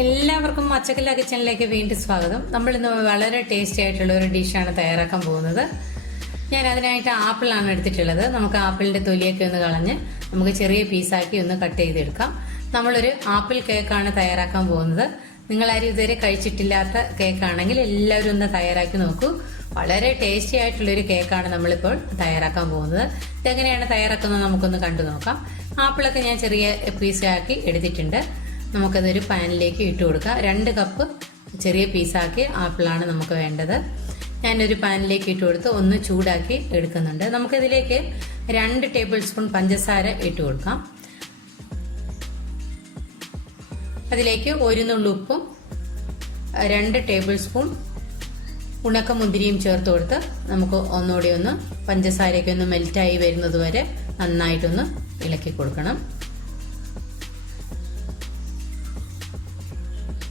എല്ലാവർക്കും മച്ചക്കല്ല കിച്ചണിലേക്ക് വീണ്ടും സ്വാഗതം. നമ്മൾ ഇന്ന് വളരെ ടേസ്റ്റി ആയിട്ടുള്ള ഒരു ഡിഷാണ് തയ്യാറാക്കാൻ പോകുന്നത്. ഞാൻ അതിനായിട്ട് ആപ്പിളാണ് എടുത്തിട്ടുള്ളത്. നമുക്ക് ആപ്പിളിന്റെ തൊലിയൊക്കെ ഒന്ന് കളഞ്ഞ് നമുക്ക് ചെറിയ പീസാക്കി ഒന്ന് കട്ട് ചെയ്തെടുക്കാം. നമ്മളൊരു ആപ്പിൾ കേക്കാണ് തയ്യാറാക്കാൻ പോകുന്നത്. നിങ്ങളാരും ഇതുവരെ കഴിച്ചിട്ടില്ലാത്ത കേക്കാണെങ്കിൽ എല്ലാവരും ഒന്ന് തയ്യാറാക്കി നോക്കൂ. വളരെ ടേസ്റ്റി ആയിട്ടുള്ളൊരു കേക്കാണ് നമ്മളിപ്പോൾ തയ്യാറാക്കാൻ പോകുന്നത്. ഇതെങ്ങനെയാണ് തയ്യാറാക്കുന്നത് നമുക്കൊന്ന് കണ്ടു നോക്കാം. ആപ്പിളൊക്കെ ഞാൻ ചെറിയ പീസാക്കി എടുത്തിട്ടുണ്ട്. നമുക്കതൊരു പാനിലേക്ക് ഇട്ട് കൊടുക്കാം. 2 കപ്പ് ചെറിയ പീസാക്കി ആപ്പിളാണ് നമുക്ക് വേണ്ടത്. ഞാനൊരു പാനിലേക്ക് ഇട്ട് കൊടുത്ത് ഒന്ന് ചൂടാക്കി എടുക്കുന്നുണ്ട്. നമുക്കിതിലേക്ക് 2 ടേബിൾ സ്പൂൺ പഞ്ചസാര ഇട്ട് കൊടുക്കാം. അതിലേക്ക് 1 നുള്ളി ഉപ്പും 2 ടേബിൾ സ്പൂൺ ഉണക്കമുന്തിരിയും ചേർത്ത് കൊടുത്ത് നമുക്ക് ഒന്നുകൂടി ഒന്ന് പഞ്ചസാരയൊക്കെ ഒന്ന് മെൽറ്റായി വരുന്നത് വരെ നന്നായിട്ടൊന്ന് ഇളക്കി കൊടുക്കണം.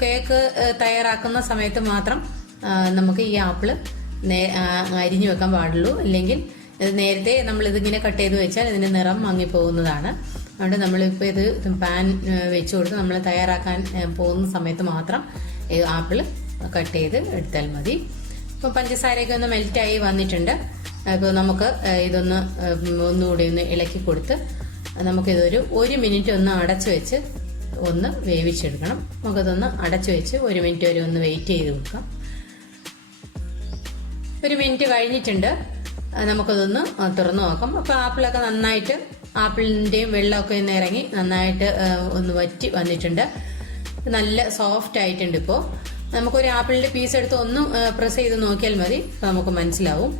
കേക്ക് തയ്യാറാക്കുന്ന സമയത്ത് മാത്രം നമുക്ക് ഈ ആപ്പിള് അരിഞ്ഞു വെക്കാൻ പാടുള്ളൂ. അല്ലെങ്കിൽ നേരത്തെ നമ്മൾ ഇതിങ്ങനെ കട്ട് ചെയ്ത് വെച്ചാൽ ഇതിന്റെ നിറം മങ്ങിപ്പോകുന്നതാണ്. അതുകൊണ്ട് നമ്മളിപ്പോൾ ഇത് പാൻ വെച്ച് കൊടുത്ത് നമ്മൾ തയ്യാറാക്കാൻ പോകുന്ന സമയത്ത് മാത്രം ആപ്പിള് കട്ട് ചെയ്ത് എടുത്താൽ മതി. ഇപ്പം പഞ്ചസാരയൊക്കെ ഒന്ന് മെൽറ്റായി വന്നിട്ടുണ്ട്. അപ്പോൾ നമുക്ക് ഇതൊന്ന് ഒന്നുകൂടി ഒന്ന് ഇളക്കി കൊടുത്ത് നമുക്കിതൊരു 1 മിനിറ്റ് ഒന്ന് അടച്ചു വെച്ച് ഒന്ന് വേവിച്ചെടുക്കണം. നമുക്കതൊന്ന് അടച്ചു വെച്ച് 1 മിനിറ്റ് വരെ ഒന്ന് വെയിറ്റ് ചെയ്ത് വെക്കാം. 1 മിനിറ്റ് കഴിഞ്ഞിട്ടുണ്ട്. നമുക്കതൊന്ന് തുറന്നു നോക്കാം. അപ്പോൾ ആപ്പിളൊക്കെ നന്നായിട്ട് ആപ്പിളിന്റെയും വെള്ളമൊക്കെ ഒന്ന് ഇറങ്ങി നന്നായിട്ട് ഒന്ന് വറ്റി വന്നിട്ടുണ്ട്. നല്ല സോഫ്റ്റ് ആയിട്ടുണ്ട്. ഇപ്പോൾ നമുക്കൊരു ആപ്പിളിന്റെ പീസ് എടുത്ത് ഒന്ന് പ്രസ് ചെയ്ത് നോക്കിയാൽ മതി, നമുക്ക് മനസ്സിലാവും.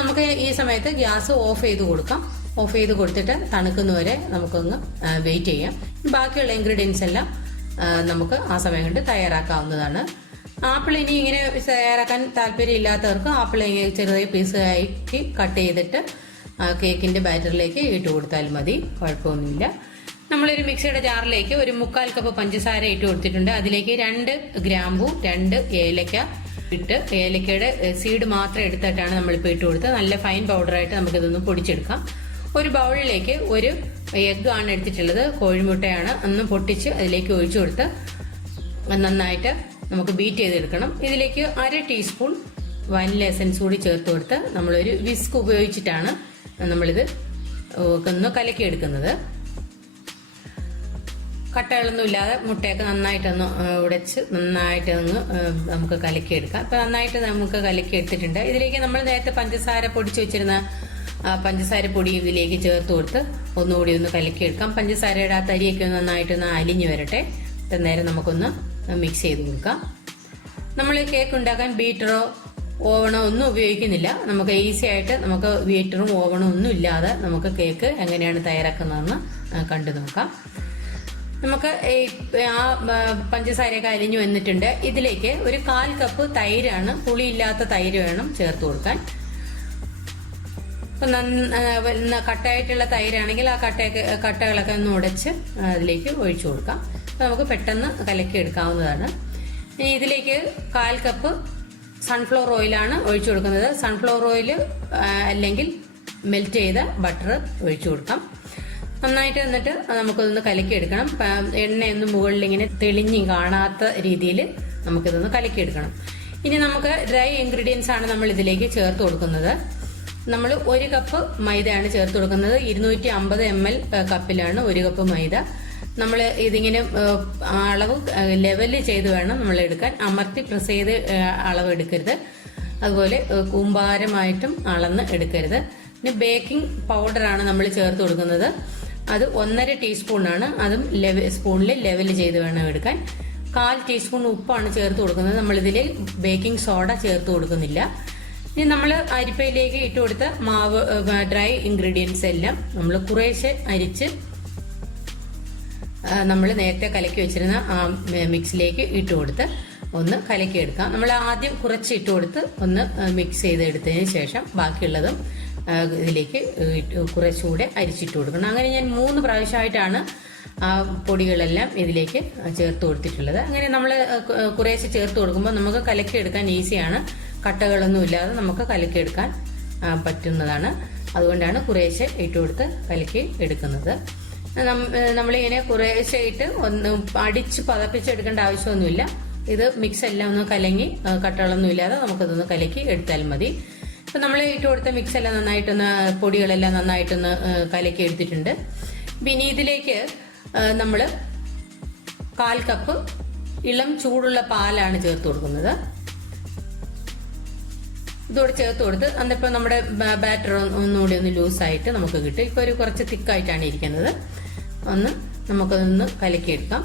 നമുക്ക് ഈ സമയത്ത് ഗ്യാസ് ഓഫ് ചെയ്ത് കൊടുക്കാം. ഓഫ് ചെയ്ത് കൊടുത്തിട്ട് തണുക്കുന്നവരെ നമുക്കൊന്ന് വെയിറ്റ് ചെയ്യാം. ബാക്കിയുള്ള ഇൻഗ്രീഡിയൻസ് എല്ലാം നമുക്ക് ആ സമയം കൊണ്ട് തയ്യാറാക്കാവുന്നതാണ്. ആപ്പിൾ ഇനി ഇങ്ങനെ തയ്യാറാക്കാൻ താല്പര്യം ഇല്ലാത്തവർക്ക് ആപ്പിൾ ചെറിയ പീസാക്കി കട്ട് ചെയ്തിട്ട് കേക്കിന്റെ ബാറ്ററിലേക്ക് ഇട്ട് കൊടുത്താൽ മതി, കുഴപ്പമൊന്നുമില്ല. നമ്മളൊരു മിക്സിയുടെ ജാറിലേക്ക് ഒരു 1/4 കപ്പ് പഞ്ചസാര ഇട്ട് കൊടുത്തിട്ടുണ്ട്. അതിലേക്ക് 2 ഗ്രാമ്പൂ 2 ഏലക്ക ഇട്ട്, ഏലക്കയുടെ സീഡ് മാത്രം എടുത്തിട്ടാണ് നമ്മളിപ്പോൾ ഇട്ട് കൊടുത്തത്. നല്ല ഫൈൻ പൗഡറായിട്ട് നമുക്കിതൊന്ന് പൊടിച്ചെടുക്കാം. ഒരു ബൗളിലേക്ക് ഒരു എഗ്ഗ് ആണ് എടുത്തിട്ടുള്ളത്, കോഴിമുട്ടയാണ്. ഒന്ന് പൊട്ടിച്ച് അതിലേക്ക് ഒഴിച്ചു കൊടുത്ത് നന്നായിട്ട് നമുക്ക് ബീറ്റ് ചെയ്തെടുക്കണം. ഇതിലേക്ക് 1/2 ടീസ്പൂൺ വാനില എസൻസ് കൂടി ചേർത്ത് കൊടുത്ത് നമ്മളൊരു വിസ്ക് ഉപയോഗിച്ചിട്ടാണ് നമ്മളിത് ഒന്ന് കലക്കിയെടുക്കുന്നത്. കട്ടകളൊന്നും ഇല്ലാതെ മുട്ടയൊക്കെ നന്നായിട്ടൊന്ന് ഉടച്ച് നന്നായിട്ട് ഒന്ന് നമുക്ക് കലക്കിയെടുക്കാം. ഇപ്പം നന്നായിട്ട് നമുക്ക് കലക്കി എടുത്തിട്ടുണ്ട്. ഇതിലേക്ക് നമ്മൾ നേരത്തെ പഞ്ചസാര പൊടിച്ച് വെച്ചിരുന്ന പഞ്ചസാര പൊടി ഇതിലേക്ക് ചേർത്ത് കൊടുത്ത് ഒന്നുകൂടി ഒന്ന് കലക്കിയെടുക്കാം. പഞ്ചസാരയുടെ ആ തരിയൊക്കെ നന്നായിട്ടൊന്ന് അലിഞ്ഞു വരട്ടെ. നേരം നമുക്കൊന്ന് മിക്സ് ചെയ്ത് കൊടുക്കാം. നമ്മൾ കേക്ക് ഉണ്ടാക്കാൻ ബീറ്ററോ ഓവണോ ഒന്നും ഉപയോഗിക്കുന്നില്ല. നമുക്ക് ഈസി ആയിട്ട് നമുക്ക് ബീറ്ററും ഓവണും ഒന്നും ഇല്ലാതെ നമുക്ക് കേക്ക് എങ്ങനെയാണ് തയ്യാറാക്കുന്നതെന്ന് കണ്ടു നോക്കാം. നമുക്ക് ആ പഞ്ചസാരയൊക്കെ അലിഞ്ഞു വന്നിട്ടുണ്ട്. ഇതിലേക്ക് ഒരു 1/4 കപ്പ് തൈരാണ്, പുളിയില്ലാത്ത തൈര് വേണം ചേർത്ത് കൊടുക്കാൻ. കട്ടയായിട്ടുള്ള തൈരാണെങ്കിൽ ആ കട്ടകളൊക്കെ ഒന്ന് ഉടച്ച് അതിലേക്ക് ഒഴിച്ചു കൊടുക്കാം. അപ്പം നമുക്ക് പെട്ടെന്ന് കലക്കി എടുക്കാവുന്നതാണ്. ഇനി ഇതിലേക്ക് 1/4 കപ്പ് സൺഫ്ലവർ ഓയിലാണ് ഒഴിച്ചു കൊടുക്കുന്നത്. സൺഫ്ലവർ ഓയിൽ അല്ലെങ്കിൽ മെൽറ്റ് ചെയ്ത ബട്ടർ ഒഴിച്ചു കൊടുക്കാം. നന്നായിട്ട് എന്നിട്ട് നമുക്കിതൊന്ന് കലക്കിയെടുക്കണം. എണ്ണയൊന്നും മുകളിൽ ഇങ്ങനെ തെളിഞ്ഞ് കാണാത്ത രീതിയിൽ നമുക്കിതൊന്ന് കലക്കിയെടുക്കണം. ഇനി നമുക്ക് ഡ്രൈ ഇൻഗ്രീഡിയൻസ് ആണ് നമ്മൾ ഇതിലേക്ക് ചേർത്ത് കൊടുക്കുന്നത്. നമ്മൾ 1 കപ്പ് മൈദയാണ് ചേർത്ത് കൊടുക്കുന്നത്. 250 ml കപ്പിലാണ് 1 കപ്പ് മൈദ. നമ്മൾ ഇതിങ്ങനെ അളവ് ലെവല് ചെയ്ത് വേണം നമ്മൾ എടുക്കാൻ. അമർത്തി പ്രസ് ചെയ്ത് അളവ് എടുക്കരുത്. അതുപോലെ കൂമ്പാരമായിട്ടും അളന്ന് എടുക്കരുത്. പിന്നെ ബേക്കിംഗ് പൗഡറാണ് നമ്മൾ ചേർത്ത് കൊടുക്കുന്നത്. അത് 1.5 ടീസ്പൂണാണ്. അതും സ്പൂണിൽ ലെവൽ ചെയ്ത് വേണം എടുക്കാൻ. 1/4 ടീസ്പൂൺ ഉപ്പാണ് ചേർത്ത് കൊടുക്കുന്നത്. നമ്മളിതിൽ ബേക്കിംഗ് സോഡ ചേർത്ത് കൊടുക്കുന്നില്ല. ഇനി നമ്മൾ അരിപ്പയിലേക്ക് ഇട്ട് കൊടുത്ത മാവ് ഡ്രൈ ഇൻഗ്രീഡിയൻസ് എല്ലാം നമ്മൾ കുറേശ്ശെ അരിച്ച് നമ്മൾ നേരത്തെ കലക്കി വെച്ചിരുന്ന ആ മിക്സിലേക്ക് ഇട്ട് കൊടുത്ത് ഒന്ന് കലക്കിയെടുക്കാം. നമ്മൾ ആദ്യം കുറച്ച് ഇട്ട് കൊടുത്ത് ഒന്ന് മിക്സ് ചെയ്തെടുത്തതിന് ശേഷം ബാക്കിയുള്ളതും ഇതിലേക്ക് കുറച്ചുകൂടെ അരിച്ചിട്ട് കൊടുക്കണം. അങ്ങനെ ഞാൻ 3 പ്രാവശ്യമായിട്ടാണ് ആ പൊടികളെല്ലാം ഇതിലേക്ക് ചേർത്ത് കൊടുത്തിട്ടുള്ളത്. അങ്ങനെ നമ്മൾ കുറേശ്ശെ ചേർത്ത് കൊടുക്കുമ്പോൾ നമുക്ക് കലക്കിയെടുക്കാൻ ഈസിയാണ്. കട്ടകളൊന്നും ഇല്ലാതെ നമുക്ക് കലക്കിയെടുക്കാൻ പറ്റുന്നതാണ്. അതുകൊണ്ടാണ് കുറേശ്ശെ ഇട്ട് കൊടുത്ത് കലക്കി എടുക്കുന്നത്. നമ്മളിങ്ങനെ കുറേശ്ശായിട്ട് ഒന്ന് അടിച്ച് പതപ്പിച്ചെടുക്കേണ്ട ആവശ്യമൊന്നുമില്ല. ഇത് മിക്സ് എല്ലാം ഒന്ന് കലങ്ങി കട്ടകളൊന്നും ഇല്ലാതെ നമുക്കതൊന്ന് കലക്കി എടുത്താൽ മതി. ഇപ്പം നമ്മൾ ഇട്ട് കൊടുത്ത മിക്സ് എല്ലാം നന്നായിട്ടൊന്ന് പൊടികളെല്ലാം നന്നായിട്ടൊന്ന് കലക്കി എടുത്തിട്ടുണ്ട്. പിന്നെ ഇതിലേക്ക് നമ്മൾ 1/4 കപ്പ് ഇളം ചൂടുള്ള പാലാണ് ചേർത്ത് കൊടുക്കുന്നത്. ഇതോടെ ചേർത്ത് കൊടുത്ത് അന്നിപ്പോൾ നമ്മുടെ ബാറ്റർ ഒന്നുകൂടി ഒന്ന് ലൂസായിട്ട് നമുക്ക് കിട്ടും. ഇപ്പോൾ ഒരു കുറച്ച് തിക്കായിട്ടാണ് ഇരിക്കുന്നത്. നമുക്കതൊന്ന് കലക്കിയെടുക്കാം.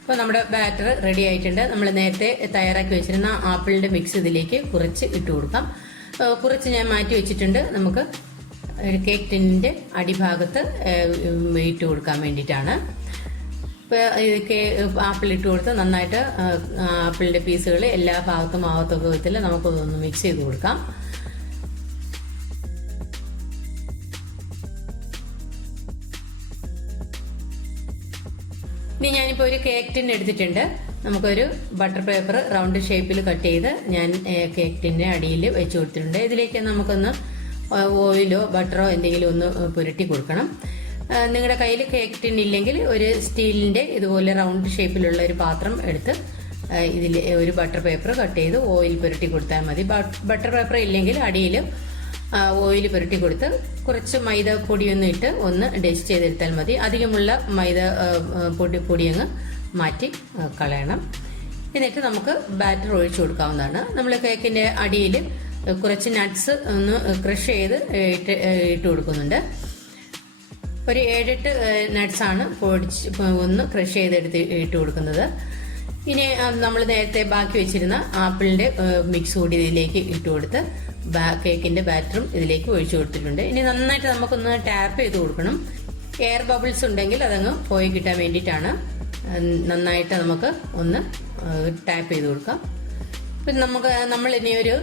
ഇപ്പോൾ നമ്മുടെ ബാറ്റർ റെഡി ആയിട്ടുണ്ട്. നമ്മൾ നേരത്തെ തയ്യാറാക്കി വെച്ചിരുന്ന ആപ്പിളിന്റെ മിക്സ് ഇതിലേക്ക് കുറച്ച് ഇട്ട് കൊടുക്കാം. കുറച്ച് ഞാൻ മാറ്റി വെച്ചിട്ടുണ്ട്. നമുക്ക് കേക്ക് ടിന്നിന്റെ അടിഭാഗത്ത് ഇട്ട് കൊടുക്കാൻ വേണ്ടിയിട്ടാണ്. ഇപ്പോൾ ആപ്പിൾ ഇട്ട് കൊടുത്ത് നന്നായിട്ട് ആപ്പിളിന്റെ പീസുകൾ എല്ലാ ഭാഗത്തും ആവത്തൊക്കെ വിധത്തിൽ നമുക്കതൊന്ന് മിക്സ് ചെയ്ത് കൊടുക്കാം. ഇനി ഞാനിപ്പോൾ ഒരു കേക്ക് ടിൻ എടുത്തിട്ടുണ്ട്. നമുക്കൊരു ബട്ടർ പേപ്പർ റൗണ്ട് ഷേപ്പിൽ കട്ട് ചെയ്ത് ഞാൻ കേക്ക് ടിൻ്റെ അടിയിൽ വെച്ച് കൊടുത്തിട്ടുണ്ട്. ഇതിലേക്ക് നമുക്കൊന്ന് ഓയിലോ ബട്ടറോ എന്തെങ്കിലും ഒന്ന് പുരട്ടി കൊടുക്കണം. നിങ്ങളുടെ കയ്യിൽ കേക്ക് ടിൻ ഇല്ലെങ്കിൽ ഒരു സ്റ്റീലിൻ്റെ ഇതുപോലെ റൗണ്ട് ഷേപ്പിലുള്ള ഒരു പാത്രം എടുത്ത് ഇതിൽ ഒരു ബട്ടർ പേപ്പർ കട്ട് ചെയ്ത് ഓയിൽ പുരട്ടി കൊടുത്താൽ മതി. ബട്ടർ പേപ്പർ ഇല്ലെങ്കിൽ അടിയിൽ ഓയിൽ പുരട്ടി കൊടുത്ത് കുറച്ച് മൈദ പൊടിയൊന്നും ഇട്ട് ഒന്ന് ഡസ്റ്റ് ചെയ്തെടുത്താൽ മതി. അധികമുള്ള മൈദ പൊടി അങ്ങ് മാറ്റി കളയണം. എന്നിട്ട് നമുക്ക് ബാറ്റർ ഒഴിച്ചു കൊടുക്കാവുന്നതാണ്. നമ്മൾ കേക്കിൻ്റെ അടിയിൽ കുറച്ച് നട്ട്സ് ഒന്ന് ക്രഷ് ചെയ്ത് ഇട്ട് കൊടുക്കുന്നുണ്ട്. ഒരു 7-8 നട്ട്സാണ് ഒന്ന് ക്രഷ് ചെയ്തെടുത്ത് ഇട്ട് കൊടുക്കുന്നത്. ഇനി നമ്മൾ നേരത്തെ ബാക്കി വെച്ചിരുന്ന ആപ്പിളിന്റെ മിക്സ് കൂടി ഇതിലേക്ക് ഇട്ട് കൊടുത്ത് കേക്കിന്റെ ബാറ്ററും ഇതിലേക്ക് ഒഴിച്ചു കൊടുത്തിട്ടുണ്ട്. ഇനി നന്നായിട്ട് നമുക്കൊന്ന് ടാപ്പ് ചെയ്ത് കൊടുക്കണം. എയർ ബബിൾസ് ഉണ്ടെങ്കിൽ അതങ്ങ് പോയി കിട്ടാൻ വേണ്ടിയിട്ടാണ്. നന്നായിട്ട് നമുക്ക് ഒന്ന് ടാപ്പ് ചെയ്ത് കൊടുക്കാം. പിന്നെ നമ്മൾ ഇനി ഒരു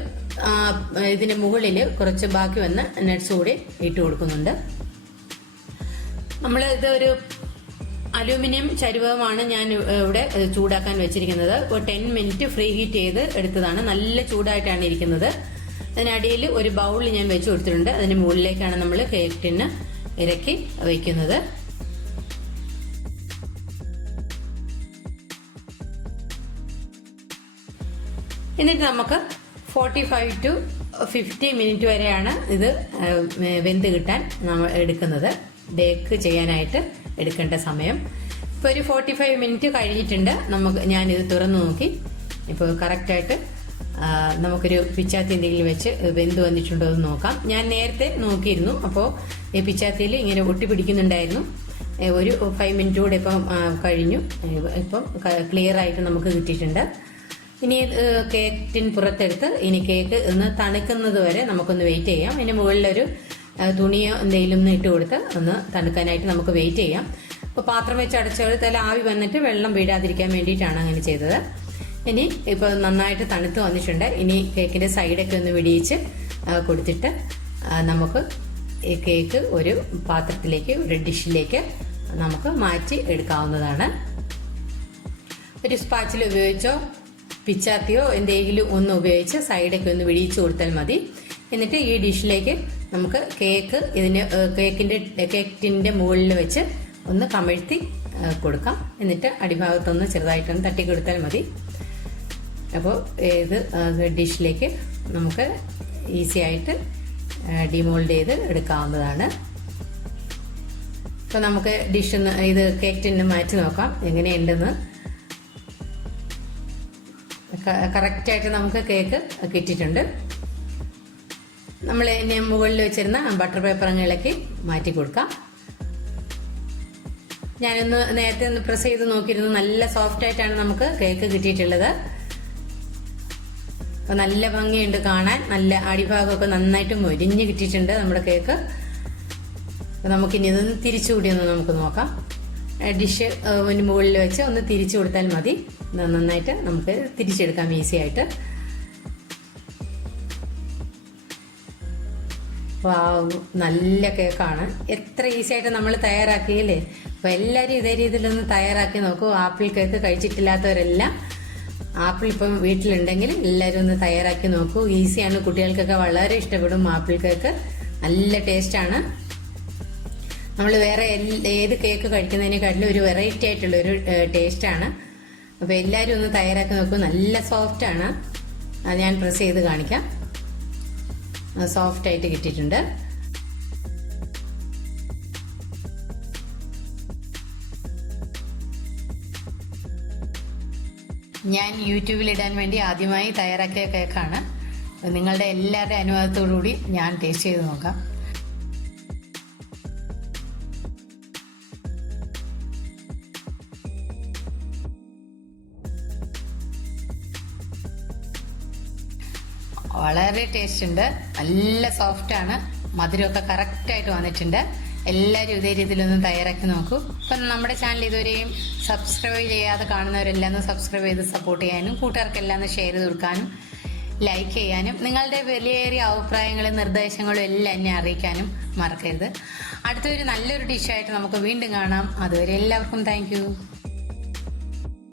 ഇതിന്റെ മുകളിൽ കുറച്ച് ബാക്കി വന്ന നട്ട്സ് കൂടി ഇട്ട് കൊടുക്കുന്നുണ്ട്. നമ്മൾ ഇതൊരു അലൂമിനിയം ചരുവമാണ് ഞാൻ ഇവിടെ ചൂടാക്കാൻ വെച്ചിരിക്കുന്നത്. 10 മിനിറ്റ് ഫ്രീ ഹീറ്റ് ചെയ്ത് എടുത്തതാണ്. നല്ല ചൂടായിട്ടാണ് ഇരിക്കുന്നത്. അതിനടിയിൽ ഒരു ബൗൾ ഞാൻ വെച്ച് കൊടുത്തിട്ടുണ്ട്. അതിന് മുകളിലേക്കാണ് നമ്മൾ കേക്ക് ടിന്ന് ഇറക്കി വയ്ക്കുന്നത്. എന്നിട്ട് നമുക്ക് 45 to 50 മിനിറ്റ് വരെയാണ് ഇത് വെന്ത് കിട്ടാൻ നമ്മൾ എടുക്കുന്നത്. ബേക്ക് ചെയ്യാനായിട്ട് എടുക്കേണ്ട സമയം ഇപ്പോൾ ഒരു 45 മിനിറ്റ് കഴിഞ്ഞിട്ടുണ്ട്. ഞാനിത് തുറന്നു നോക്കി. ഇപ്പോൾ കറക്റ്റായിട്ട് നമുക്കൊരു പിച്ചാത്തി എന്തെങ്കിലും വെച്ച് വെന്ത് വന്നിട്ടുണ്ടോ എന്ന് നോക്കാം. ഞാൻ നേരത്തെ നോക്കിയിരുന്നു. അപ്പോൾ ഈ പിച്ചാത്തിയിൽ ഇങ്ങനെ ഒട്ടിപ്പിടിക്കുന്നുണ്ടായിരുന്നു. ഒരു 5 മിനിറ്റ് കൂടെ ഇപ്പം കഴിഞ്ഞു. ഇപ്പം ക്ലിയർ ആയിട്ട് നമുക്ക് കിട്ടിയിട്ടുണ്ട്. ഇനി കേക്ക് ടിൻ പുറത്തെടുത്ത് ഇനി കേക്ക് ഒന്ന് തണുക്കുന്നത് വരെ നമുക്കൊന്ന് വെയിറ്റ് ചെയ്യാം. അതിന് മുകളിലൊരു തുണിയോ എന്തെങ്കിലും ഒന്ന് ഇട്ട് കൊടുത്ത് ഒന്ന് തണുക്കാനായിട്ട് നമുക്ക് വെയിറ്റ് ചെയ്യാം. അപ്പോൾ പാത്രം വെച്ച് അടച്ചെടുത്താൽ ആവി വന്നിട്ട് വെള്ളം വീഴാതിരിക്കാൻ വേണ്ടിയിട്ടാണ് അങ്ങനെ ചെയ്തത്. ഇനി ഇപ്പോൾ നന്നായിട്ട് തണുത്ത് വന്നിട്ടുണ്ട്. ഇനി കേക്കിൻ്റെ സൈഡൊക്കെ ഒന്ന് വിടിയിച്ച് കൊടുത്തിട്ട് നമുക്ക് ഈ കേക്ക് ഒരു പാത്രത്തിലേക്ക് ഒരു ഡിഷിലേക്ക് നമുക്ക് മാറ്റി എടുക്കാവുന്നതാണ്. ഒരു സ്പാച്ചിൽ ഉപയോഗിച്ചോ പിച്ചാത്തിയോ എന്തെങ്കിലും ഒന്ന് ഉപയോഗിച്ച് സൈഡൊക്കെ ഒന്ന് വിടിയിച്ച് കൊടുത്താൽ മതി. എന്നിട്ട് ഈ ഡിഷിലേക്ക് നമുക്ക് കേക്ക് ടിൻ്റെ മുകളിൽ വെച്ച് ഒന്ന് കമഴ്ത്തി കൊടുക്കാം. എന്നിട്ട് അടിഭാഗത്തൊന്ന് ചെറുതായിട്ടൊന്ന് തട്ടി കൊടുത്താൽ മതി. അപ്പോൾ ഇത് ഡിഷിലേക്ക് നമുക്ക് ഈസി ആയിട്ട് ഡിമോൾഡ് ചെയ്ത് എടുക്കാവുന്നതാണ്. അപ്പോൾ നമുക്ക് ഇത് കേക്ക് ടിന്ന് മാറ്റി നോക്കാം എങ്ങനെയുണ്ടെന്ന്. കറക്റ്റായിട്ട് നമുക്ക് കേക്ക് കിട്ടിയിട്ടുണ്ട്. നമ്മൾ ഇനി മുകളിൽ വെച്ചിരുന്ന ബട്ടർ പേപ്പർ അങ്ങ് ഇളക്കി മാറ്റി കൊടുക്കാം. ഞാനൊന്ന് നേരത്തെ ഒന്ന് പ്രസ് ചെയ്ത് നോക്കിയിരുന്നു. നല്ല സോഫ്റ്റ് ആയിട്ടാണ് നമുക്ക് കേക്ക് കിട്ടിയിട്ടുള്ളത്. അപ്പോൾ നല്ല ഭംഗിയുണ്ട് കാണാൻ. നല്ല അടിഭാഗമൊക്കെ നന്നായിട്ട് മൊരിഞ്ഞ് കിട്ടിയിട്ടുണ്ട് നമ്മുടെ കേക്ക്. അപ്പോൾ നമുക്കിനി ഇതൊന്ന് തിരിച്ചുകൂടി ഒന്ന് നമുക്ക് നോക്കാം. ഡിഷ് മുകളിൽ വെച്ച് ഒന്ന് തിരിച്ചു കൊടുത്താൽ മതി. നന്നായിട്ട് നമുക്ക് തിരിച്ചെടുക്കാം ഈസി ആയിട്ട്. നല്ല കേക്കാണ്. എത്ര ഈസി ആയിട്ട് നമ്മൾ തയ്യാറാക്കിയില്ലേ. അപ്പോൾ എല്ലാവരും ഇതേ രീതിയിലൊന്ന് തയ്യാറാക്കി നോക്കൂ. ആപ്പിൾ കേക്ക് കഴിച്ചിട്ടില്ലാത്തവരെല്ലാം ആപ്പിൾ ഇപ്പം വീട്ടിലുണ്ടെങ്കിൽ എല്ലാവരും ഒന്ന് തയ്യാറാക്കി നോക്കൂ. ഈസിയാണ്. കുട്ടികൾക്കൊക്കെ വളരെ ഇഷ്ടപ്പെടും ആപ്പിൾ കേക്ക്. നല്ല ടേസ്റ്റാണ്. നമ്മൾ വേറെ ഏത് കേക്ക് കഴിക്കുന്നതിനെക്കാട്ടിലും ഒരു വെറൈറ്റി ആയിട്ടുള്ള ഒരു ടേസ്റ്റാണ്. അപ്പോൾ എല്ലാവരും ഒന്ന് തയ്യാറാക്കി നോക്കൂ. നല്ല സോഫ്റ്റാണ്. ഞാൻ പ്രസ് ചെയ്ത് കാണിക്കാം. സോഫ്റ്റായിട്ട് കിട്ടിയിട്ടുണ്ട്. ഞാൻ യൂട്യൂബിൽ ഇടാൻ വേണ്ടി ആദ്യമായി തയ്യാറാക്കിയ കേക്കാണ്. നിങ്ങളുടെ എല്ലാവരുടെ അനുവാദത്തോടുകൂടി ഞാൻ ടേസ്റ്റ് ചെയ്ത് നോക്കാം. വളരെ ടേസ്റ്റ് ഉണ്ട്. നല്ല സോഫ്റ്റാണ്. മധുരമൊക്കെ കറക്റ്റായിട്ട് വന്നിട്ടുണ്ട്. എല്ലാവരും ഇതേ രീതിയിലൊന്ന് തയ്യാറാക്കി നോക്കൂ. അപ്പം നമ്മുടെ ചാനൽ ഇതുവരെയും സബ്സ്ക്രൈബ് ചെയ്യാതെ കാണുന്നവരെല്ലാം ഒന്ന് സബ്സ്ക്രൈബ് ചെയ്ത് സപ്പോർട്ട് ചെയ്യാനും കൂട്ടുകാർക്കെല്ലാം ഒന്ന് ഷെയർ ചെയ്ത് കൊടുക്കാനും ലൈക്ക് ചെയ്യാനും നിങ്ങളുടെ വിലയേറിയ അഭിപ്രായങ്ങളും നിർദ്ദേശങ്ങളും എല്ലാം എന്നെ അറിയിക്കാനും മറക്കരുത്. അടുത്തൊരു നല്ലൊരു ഡിഷായിട്ട് നമുക്ക് വീണ്ടും കാണാം. അതുവരെ എല്ലാവർക്കും താങ്ക് യു.